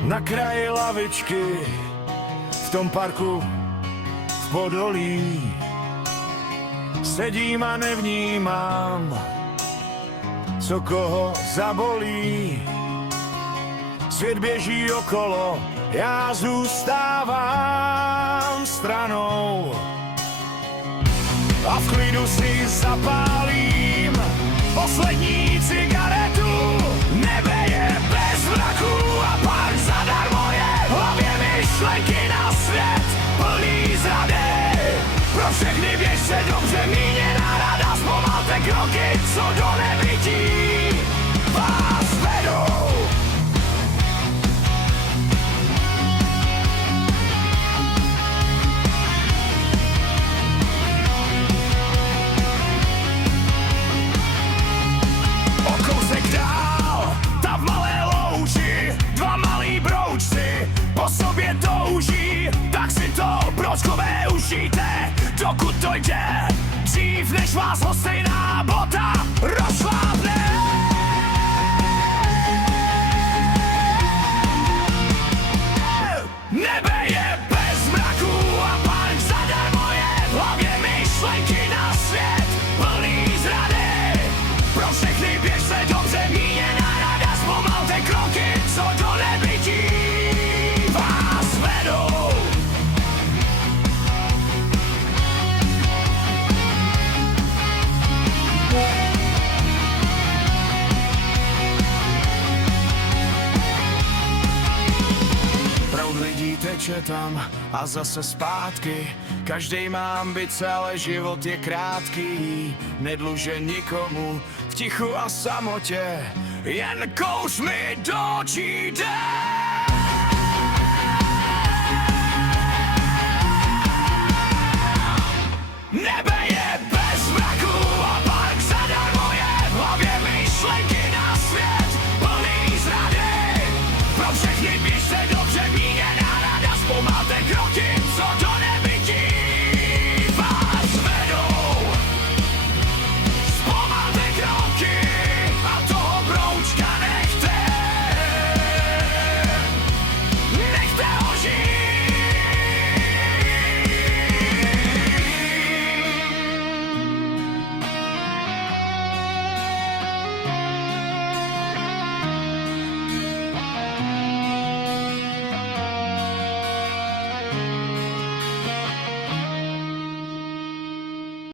Na kraji lavičky, v tom parku v Podolí, sedím a nevnímám, co koho zabolí. Svět běží okolo, já zůstávám stranou a v klidu si zapálím poslední cigaretu. Nebe je bez mraku a pak zadarmo je v hlavě myšlenky na svět plný zrady. Pro všechny běžce dobře míněná rada, zpomalte kroky, co do nebytí vás vedou. Po sobě touží, tak si to bročkové užijte, dokud to jde, dřív než vás hostejná bota rozšlápne. Nebe je bez mraku a pak zadarmo je v hlavě myšlenky na svět plný zrady. Pro všechny běžce dobře míněná rada, zpomalte kroky, co do nebytí vás vedou. Proud lidí teče tam a zase zpátky. Každej má ambice, ale život je krátký. Nedluže nikomu v tichu a samotě, jen kouř mi do očí jde. Nebe